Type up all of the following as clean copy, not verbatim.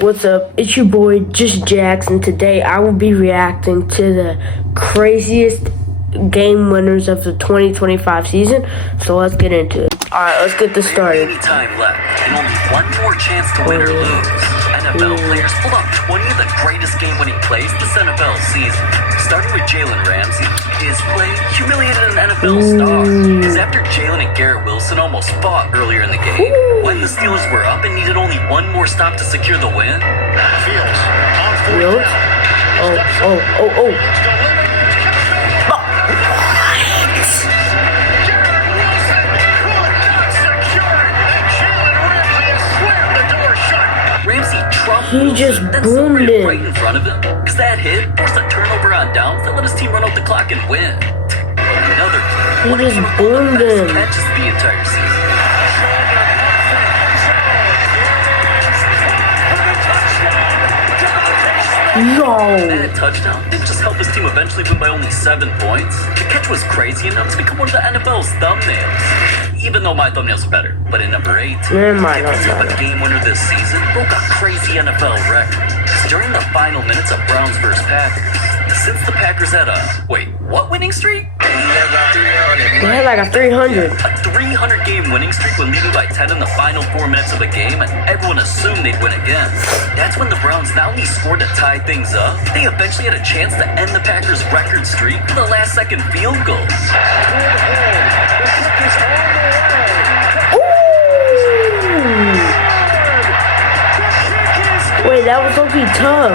What's up? It's your boy, Just Jackson. Today I will be reacting to the craziest game winners of the 2025 season. So let's get into it. Alright, let's get this started. Any time left, and only one more chance to win or lose. NFL players pulled off 20 of the greatest game-winning plays this NFL season. Starting with Jalen Ramsey, his play humiliated an NFL star. Because after Jalen and Garrett Wilson almost fought earlier in the game, when the Steelers were up and needed only one more stop to secure the win, Fields on Fields? Oh. He just boomed it right in front of him, because that hit forced a turnover on downs that let his team run out the clock and win. Another He just boomed him. catches the entire season. That touchdown didn't just help his team eventually win by only 7 points. The catch was crazy enough to become one of the NFL's thumbnails. Even though my thumbnails are better. But in number 8, the game winner this season broke a crazy NFL record. During the final minutes of Browns vs. Packers, since the Packers had a, what winning streak? They had like a 300. A 300-game winning streak when leading by 10 in the final 4 minutes of the game, and everyone assumed they'd win again. That's when the Browns not only scored to tie things up, they eventually had a chance to end the Packers' record streak with a last-second field goal. Wait, that was looking tough.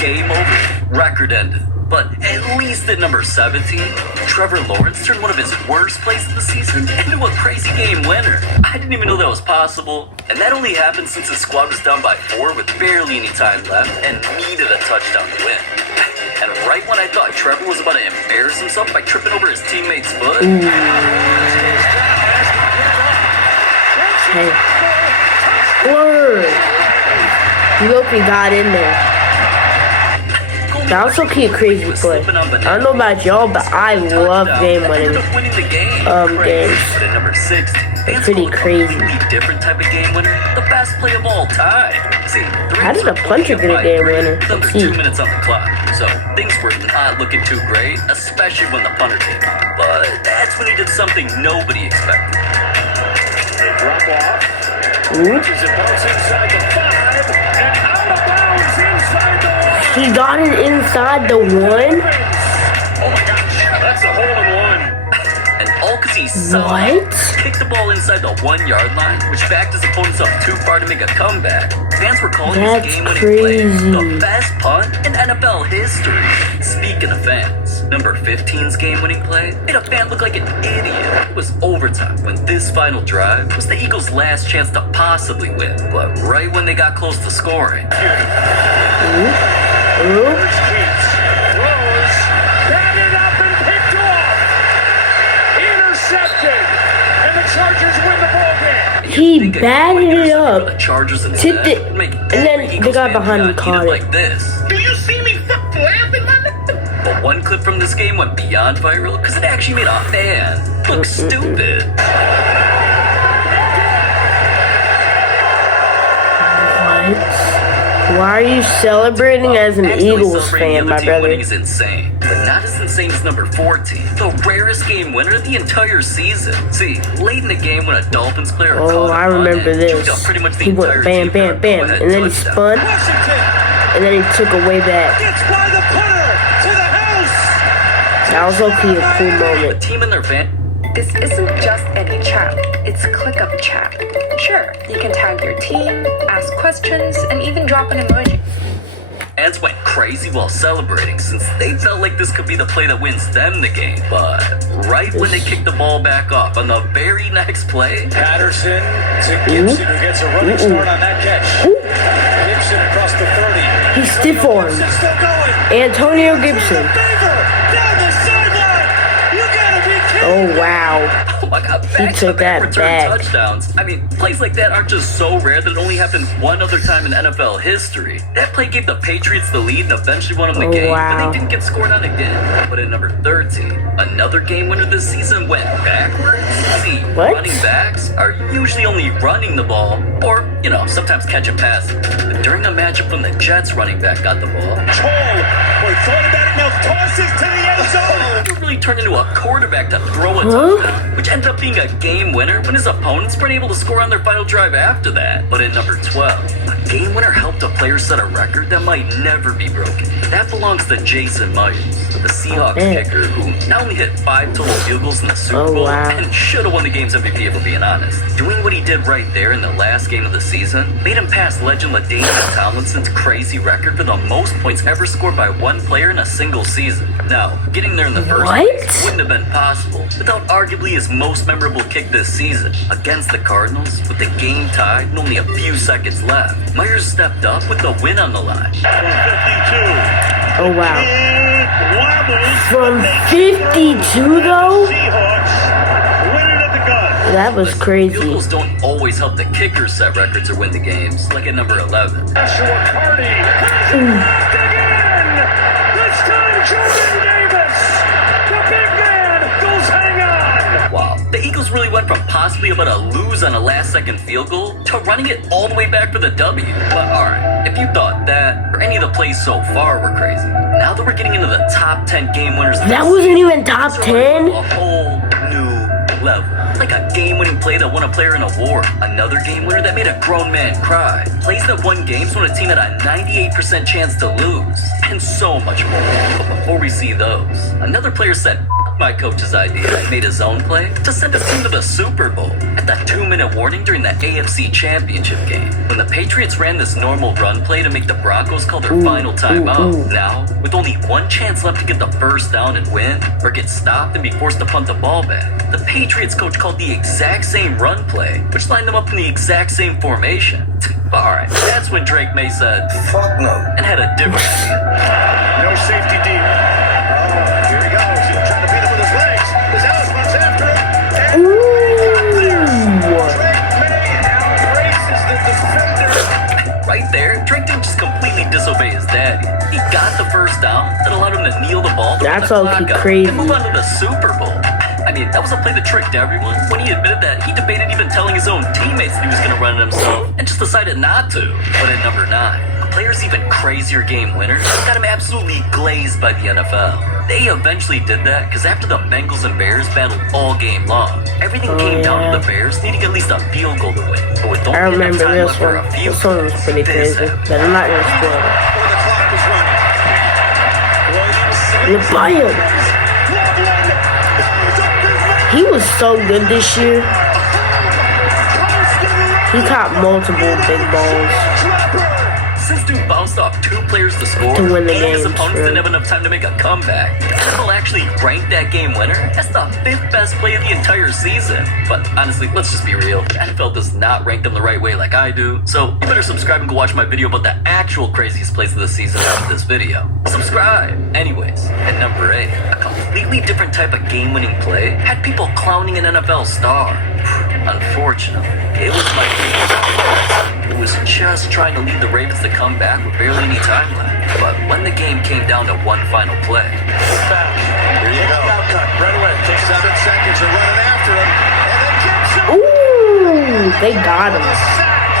Game over, record ended. But at least at number 17, Trevor Lawrence turned one of his worst plays of the season into a crazy game winner. I didn't even know that was possible. And that only happened since his squad was down by 4 with barely any time left and needed a touchdown to win. And right when I thought Trevor was about to embarrass himself by tripping over his teammate's foot. Hey. Word. Loki got in there. That was okay, a crazy play. I don't know about y'all, but I love game-winning games. But at number 6, it's pretty crazy. Different type of game winner, the best play of all time. See, how did a puncher get a game winner? Under 2 minutes on the clock, so things were not looking too great, especially when the punter came out. But that's when he did something nobody expected. They drop off. Catches it, bounce inside the 5, and out of bounds inside the 1. He got it inside the 1? Oh my gosh, that's a hole-in-one. And all because he somehow kicked the ball inside the 1-yard line, which backed his opponents up too far to make a comeback. Fans were calling his game-winning play the best punt in NFL history. Speaking of fans, number 15's game-winning play made a fan look like an idiot. It was overtime when this final drive was the Eagles' last chance to possibly win. But right when they got close to scoring, Throws, batted up and picked off. Intercepted, and the Chargers win the ball game. He batted it up, the Chargers tipped it, and then the guy behind him caught it. Like this. Do you see me laughing, man? But one clip from this game went beyond viral because it actually made a fan look stupid. What? Why are you celebrating as an Eagles fan, my brother? Winning is insane, but not as insane as number 14, the rarest game winner of the entire season. See, late in the game when a Dolphins player I remember this. He went bam, bam, bam, and then he spun, and then he took a way back. That was okay, a cool moment. The team and their fan. This isn't just any chat, it's ClickUp chat. Sure, you can tag your team, ask questions, and even drop an emoji. Fans went crazy while celebrating since they felt like this could be the play that wins them the game. But right when they kicked the ball back off on the very next play, Patterson to Gibson, who gets a running start on that catch. Gibson across the 30. He stiff armed Antonio Gibson. Oh wow. Oh my God, back-to-back took that return back. touchdowns. I mean, plays like that aren't just so rare that it only happened one other time in NFL history. That play gave the Patriots the lead and eventually won them the game, wow. but they didn't get scored on again. But at number 13, another game winner this season went backwards. See, What? running backs are usually only running the ball, or, sometimes catching passes. But during a matchup when the Jets running back got the ball, Boy, thought about it, now tosses to the end zone. he really turned into a quarterback to throw a touchdown, which ended up being a game winner when his opponents weren't able to score on their final drive after that. But at number 12, a game winner helped a player set a record that might never be broken. That belongs to Jason Myers, the Seahawks man. kicker who not only hit 5 total field goals in the Super Bowl wow. and should have won the game's MVP if we're being honest. Doing what he did right there in the last game of the season made him pass legend LaDainian Tomlinson's crazy record for the most points ever scored by one player in a single season. Now, getting there in the first What? place wouldn't have been possible without arguably his most memorable kick this season against the Cardinals with the game tied and only a few seconds left. Myers stepped up with the win on the line. 52. Oh, wow. It wobbles. From 52, though? Seahawks win it at the gun. That was Field crazy. goals don't always help the kicker set records or win the games, like at number 11. Joshua Carney has it. Dig in. This time Jordan Davis. The big man goes hang on. Wow. The Eagles really went from possibly about to lose on a last-second field goal to running it all the way back for the W. But alright, if you thought that, or any of the plays so far were crazy, now that we're getting into the top 10 game winners of That the wasn't even top season, we're 10? a whole new level. Like a game-winning play that won a player an award. Another game winner that made a grown man cry. Plays that won games when a team had a 98% chance to lose. And so much more. But before we see those, another player said, my coach's idea and made his own play to send his team to the Super Bowl at the 2-minute warning during the AFC Championship game. When the Patriots ran this normal run play to make the Broncos call their final timeout. Now, with only one chance left to get the first down and win, or get stopped and be forced to punt the ball back, the Patriots coach called the exact same run play, which lined them up in the exact same formation. Alright, that's when Drake May said, "Fuck no," and had a different idea. No safety deep. Oh, here he goes. He's trying to beat him with his legs. His Alice runs after him. And Drake May outraces the defender. Right there, Drake didn't just completely disobey his daddy. He got the first down that allowed him to kneel the ball to That's run the all clock out crazy. and move on to the Super Bowl. I mean, that was a play that tricked everyone when he admitted that he debated even telling his own teammates that he was going to run it himself and just decided not to. But at number 9, a player's even crazier game winner got him absolutely glazed by the NFL. They eventually did that because after the Bengals and Bears battled all game long, everything came down to the Bears needing at least a field goal to win. But with only I enough remember time this left for one. a field This one was pretty this crazy, happened. but I'm not gonna spoil it. Or the clock is running. Look by him. He was so good this year. He caught multiple big balls. Since dude bounced off 2 players to score, To win the and his games, opponents right. didn't have enough time to make a comeback, NFL actually ranked that game winner as the 5th best play of the entire season. But honestly, let's just be real. The NFL does not rank them the right way like I do. So you better subscribe and go watch my video about the actual craziest plays of the season after this video. Subscribe! Anyways, at number 8, a completely different type of game-winning play had people clowning an NFL star. Unfortunately, it was Mike Williams, who was just trying to lead the Ravens to come back with barely any time left. But when the game came down to one final play, Here you go. Right away. Takes 7 seconds. They're running after him. And then gets him. Ooh, they got him. Sack.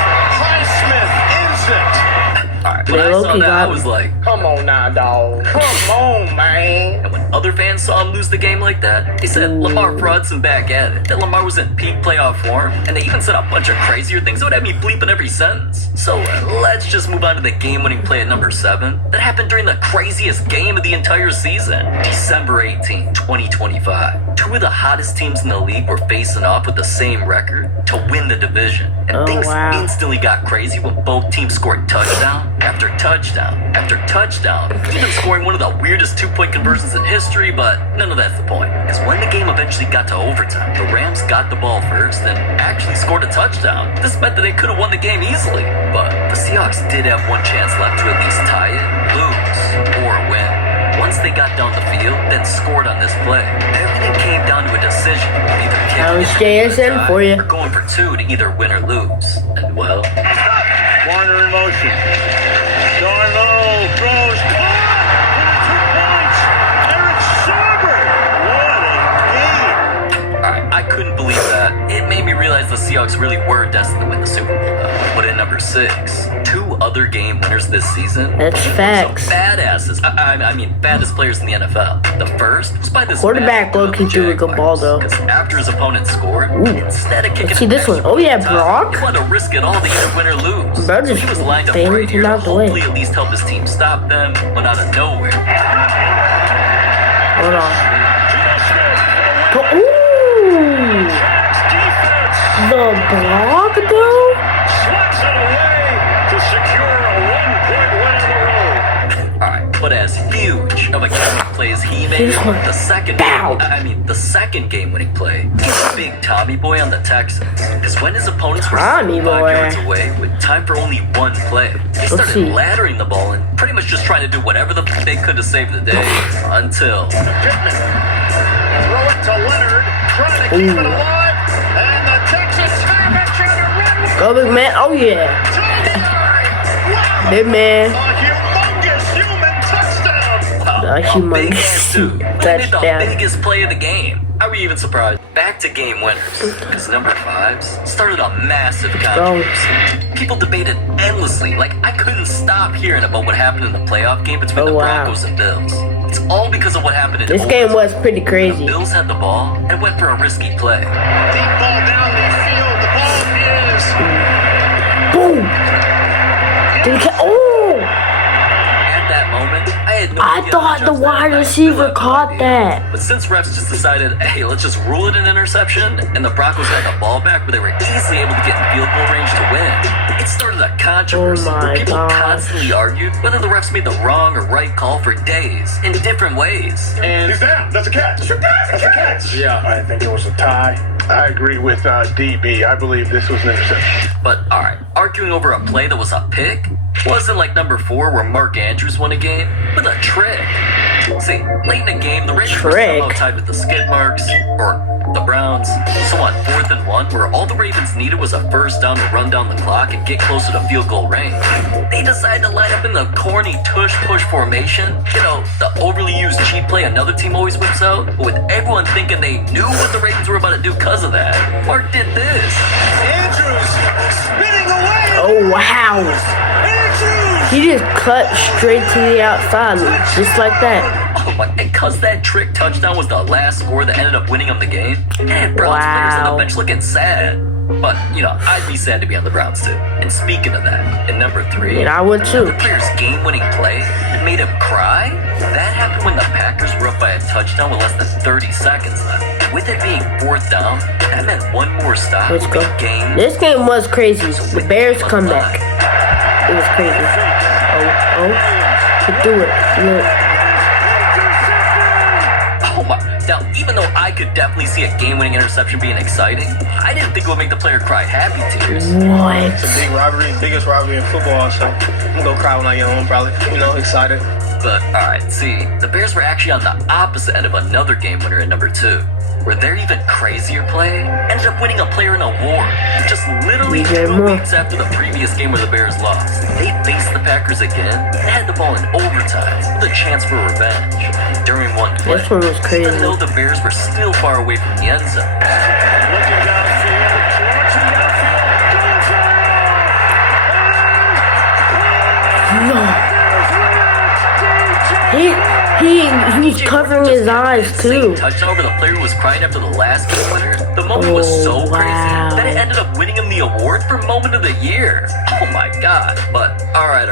Highsmith ends it. alright, when They I saw low-key that, I got was him. like, Come on now, dog. Come on, man. and when other fans saw him lose the game like that, they said Lamar Fraudson back at it. That Lamar was in peak playoff form, and they even said a bunch of crazier things that would have me bleeping every sentence. So let's just move on to the game-winning play at number 7 that happened during the craziest game of the entire season. December 18, 2025. 2 of the hottest teams in the league were facing off with the same record to win the division. And Oh, things wow. instantly got crazy when both teams scored touchdown after touchdown after touchdown, even scoring one of the weirdest 2-point conversions in history, but none of that's the point. Because when the game eventually got to overtime, the Rams got the ball first and actually scored a touchdown. This meant that they could have won the game easily, but the Seahawks did have one chance left to at least tie it, lose, or win. One once they got down the field, then scored on this play. Everything came down to a decision of either That was kicking it JSN for you. or going for two to either win or lose. And well, Warner in motion. Going low, throws, caught! 2 points. Eric Sauber! What a game! I couldn't believe that. It made me realize the Seahawks really were destined to win the Super Bowl. But at number 6, 2 other game winners this season. That's facts. Some badasses. I mean, baddest players in the NFL. The first was by this Quarterback low-key threw a good ball, though. Because after his opponent scored, instead of kicking Let's see this one. Oh, yeah, Brock. he wanted to risk it all to either win or lose. Bro, So just he was lined up fanned right here him to out the way. hopefully at least help his team stop them, but out of nowhere. Hold on. Geno Smith. Ooh! Defense. The block, though? Swats it away to secure a 1-point win on the road. Alright, but as huge of a game play as he made, This one. the second game-winning play is Big Tommy Boy on the Texans. Because when his opponents were Tommy 5 Boy. yards away with time for only 1 play, they started see. laddering the ball and pretty much just trying to do whatever the f- they could to save the day until... Pittman. Throw it to Leonard. Trying to keep it alive. And the Texans have it. Trying to run with Go, big man. Oh, yeah. Wow. Big man. A humongous human touchdown. Wow, A humongous big-ass dude. They made the touchdown. biggest play of the game. Are we even surprised? Back to game winners. Because number 5s started a massive controversy. People debated endlessly. Like, I couldn't stop hearing about what happened in the playoff game between the wow. Broncos and Bills. It's all because of what happened in This game overtime. was pretty The crazy. Bills had the ball and went for a risky play. Deep ball down the field. The ball is Boom! Did he oh! At that moment, I had no I idea thought to the adjust wide that. I receiver still had no caught idea. that. But since refs just decided, hey, let's just rule it an interception, and the Broncos had the ball back where they were easily able to get in field goal range to win, it started a controversy Oh my where people gosh. constantly argued whether the refs made the wrong or right call for days in different ways. and he's down. That's a catch. That's a catch. Yeah, I think it was a tie. I agree with DB. I believe this was an interception. But alright, arguing over a play that was a pick wasn't like number 4 where Mark Andrews won a game with a trick. See, late in the game, the Raiders were Trick? somehow tied with the skid marks, or the Browns. So on 4th and 1, where all the Ravens needed was a first down to run down the clock and get closer to field goal range, they decided to line up in the corny tush-push formation. You know, the overly used cheap play another team always whips out, but with everyone thinking they knew what the Ravens were about to do because of that, Mark did this. Andrews spinning away. Oh, wow. Andrews. He just cut straight to the outside, just like that. Oh my, and cause that trick touchdown was the last score that ended up winning them the game, and Browns players on Wow. the bench looking sad. But, you know, I'd be sad to be on the Browns too. And speaking of that, in number 3, And I would too. the player's game-winning play that made him cry, that happened when the Packers were up by a touchdown with less than 30 seconds left. With it being 4th down, that meant one more stop Let's would go. be game. This game was crazy. The Bears come back. It was crazy. Oh. He threw it. Look. Oh my. Now, even though I could definitely see a game-winning interception being exciting, I didn't think it would make the player cry happy tears. What? It's a big rivalry, biggest rivalry in football, so I'm gonna go cry when I get home, probably. You know, excited. But, alright, see, the Bears were actually on the opposite end of another game winner at number 2, where their even crazier play ended up winning a player an award. Just literally DJ 2 Moore. weeks after the previous game where the Bears lost. They faced the Packers again and had the ball in overtime with a chance for revenge. During one play, This one was crazy. even though the Bears were still far away from the end zone, Looking downfield, launching downfield, No. He's covering his eyes too. Touchdown over the player who was crying after the last game winner. The moment was so Oh, wow. crazy that it ended up winning him the award for Moment of the Year. Oh my god. But alright.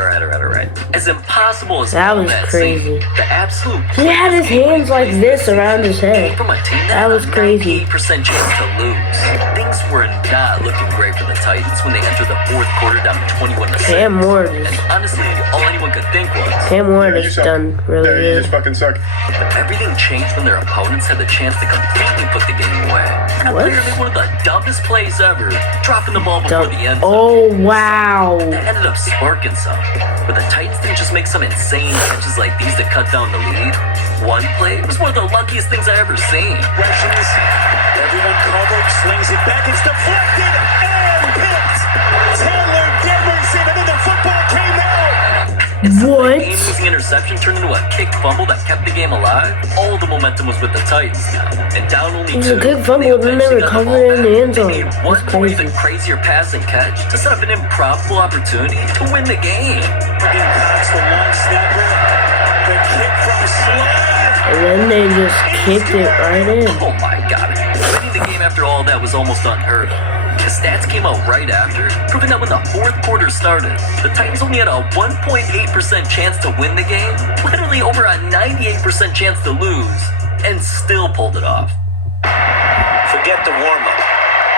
As impossible as That all was that crazy. seemed, the absolute He had his hands like this around his came head. from a team that That had was a crazy. 98% chance to lose. They things were not looking great for the Titans when they entered the fourth quarter down 21-6. Cam Ward is Honestly, all anyone could think was Cam Ward has done really Yeah, you good. just fucking suck. everything changed when their opponents had the chance to completely put the game away. And a What? player made one of the dumbest plays ever, dropping the ball before the end zone. Oh wow! That ended up sparking some. But the Titans didn't just make some insane catches like these to cut down the lead. One play was one of the luckiest things I ever seen. Rushes. Everyone covered. Slings it back. It's deflected and picked. Taylor Deverson, and then the football came out. What? Game-losing interception turned into a kick fumble that kept the game alive. All the momentum was with the Titans now. And down only It was two. a good fumble, then they eventually got the recovered ball it in the back. end zone. They made That's one more crazy. even crazier pass and catch to set up an improbable opportunity to win the game. Again, Cox, the long snapper. The kick from Slay. And then they just kicked it right in. Oh my god. Winning the game after all that was almost unheard of. The stats came out right after, proving that when the fourth quarter started, the Titans only had a 1.8% chance to win the game, literally over a 98% chance to lose, and still pulled it off. Forget the warm-up.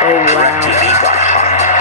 Oh wow! DirecTV got hot.